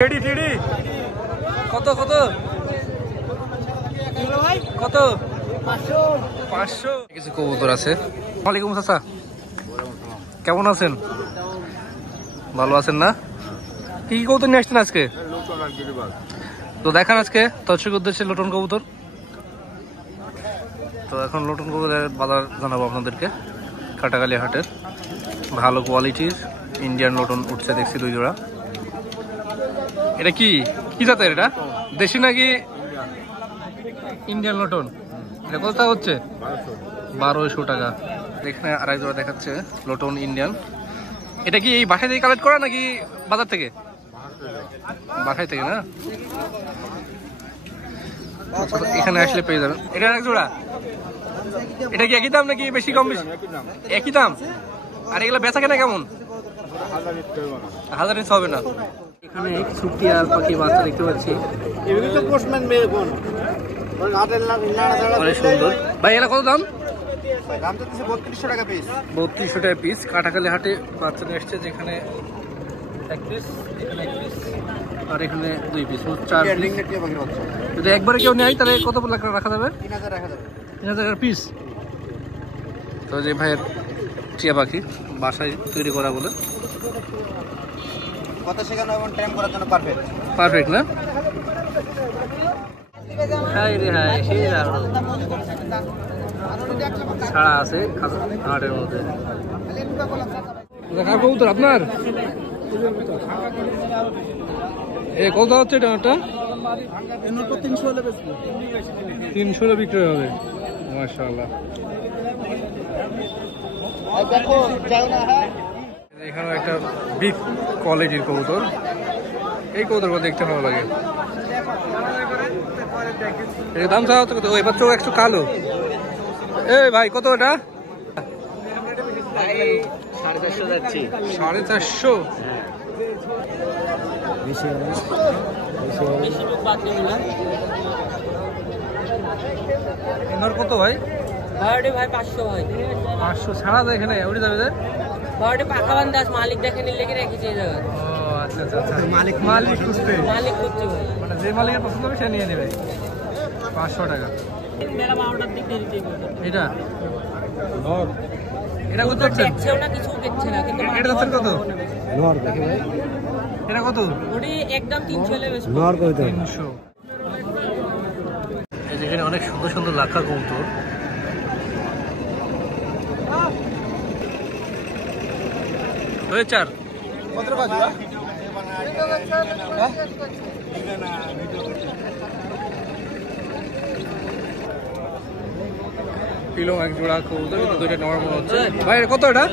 Teddy teddy কত কত কত 500 কিছু কবুতর আছে। ওয়ালাইকুম চাচা, কেমন আছেন? ভালো আছেন না? কি কি কবুতর নিয়ে আসছেন আজকে? তো দেখান আজকে দর্শক উদ্দেশ্যে লোটন কবুতর। তো এখন লোটন কবুতরের বাজার জানাবো আপনাদেরকে। কাটাখালী হাটের ভালো কোয়ালিটির ইন্ডিয়ান লোটন উঠছে দেখছি 2 জোড়া। এটা কি কি জাতের? এটা দেশি নাকি ইন্ডিয়ান লোটন? এটা কত টাকা হচ্ছে? 1200 টাকা। এখানে আরেক জোড়া দেখাচ্ছে লোটন ইন্ডিয়ান। এটা কি এই বাসায় থেকে কালেক্ট করা নাকি বাজার থেকে? বাসায় থেকে না, এখানে আসলে পেয়ে যাবেন। এটা আরেক জোড়া। এটা কি একই দাম নাকি বেশি কম বেশি? একই দাম। আর এগুলো বেচা কেনা কেমন? 1000 নিচে হবে না। এখানে সুটিয়া পাখি বাচ্চা দেখতে পাচ্ছি, অনেক সুন্দর। ভাই এরা কত দাম? 3200 টাকা পিস। 3200 টাকা পিস। কাটাখালী হাটে বাচ্চা নিয়ে আসছে, যেখানে 1 পিস, এখানে 1 পিস, আর এখানে 2 পিস, 4 পিস। যদি একবারে কেউ নেয় তাহলে কত লাখ রাখা যাবে? 3000 পিস। তো যে ভাইয়ের টিয়া পাখি বাসায় তৈরি করা বলে কথা শেখানো এবং টাইম করার জন্য পারফেক্ট। পারফেক্ট না? হাই রে হাই, সেই ছাড়া আছে হাটের মধ্যে। দেখা কবুতর আপনার কত হচ্ছে? এটা 300 বিক্রি হবে। মাশাআল্লাহ। এখানে একটা বিগ কোয়ালিটির কবুতর। এই কবুতরগুলো দেখতে ভালো লাগে। এর দাম চাও কত? এবার চোখ একটু কালো। এই ভাই কত এটা? 450 যাচ্ছি। 450? এনার কত ভাই? ভাড়াটি ভাই 500 ভাই। 500 ছাড়া যায় এখানে? উঠে যাবে যে ভাড়াটি পাখাবান দাস মালিক দেখে নিলে লেগে রেখেছে এই জায়গা। ও আচ্ছা আচ্ছা আচ্ছা, মালিক খুঁজতে। মালিক করছে ভাই, মানে যে মালিকের পছন্দ হবে সে নিয়ে নেবে। 500 টাকা। বেলা 12টার দিক দিয়ে দিতে হবে। এটা এটা কত হচ্ছে? দেখছেও না, কিছু দেখছে না, কিন্তু এটা হচ্ছে কত? নর দেখে ভাই, এটা কত? ওটি একদম 300 এলে বেশি। নর কত? 300। এই যেখানে অনেক সুন্দর সুন্দর লাখা কবুতর। চার কিলো এক জোড়া কবুতর, কিন্তু 2টা নেওয়ার মনে হচ্ছে। ভাই কত এটা?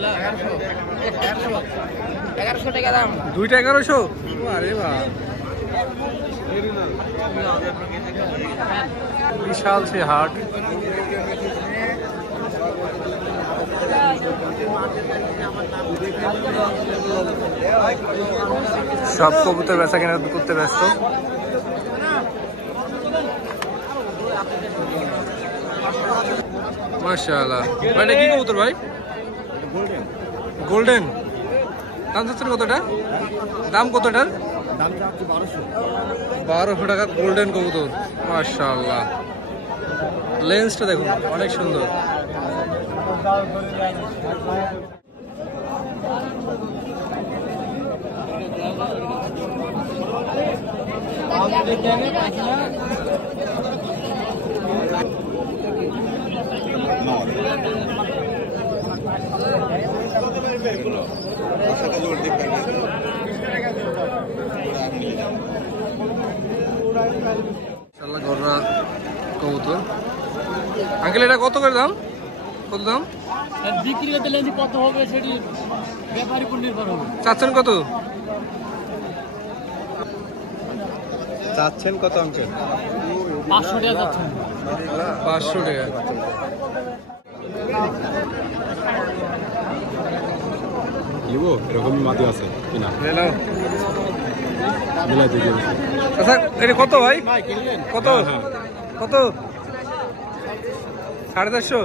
1100 টাকা দাম। 2টা 1100? আরে বাহ, বিশাল সে হাট। সব কবুতর বেচা কেনা করতে ব্যস্ত। মাশাআল্লাহ। ভাই এটা কি কবুতর ভাই? গোল্ডেন। দাম চাচ্ছেন কতটা? দাম কতটার? 1200 টাকা গোল্ডেন কবুতর। মাশাআল্লাহ, লেন্সটা দেখুন অনেক সুন্দর। গররা কবুতর। আঙ্কেল এটা কত করে দাম? কত দাম বিক্রি করতে লেন্স কত হবে সেটি ব্যাপারীর উপর নির্ভর হবে। চাচ্ছেন কত? চাচ্ছেন কত আঙ্কেল? 500 টাকা যাচ্ছেন। 500 টাকা। লিবো এরকমই মাটি আছে কিনা? হ্যালো মিলাই দিই। আচ্ছা এটা কত ভাই? কত কত? 450?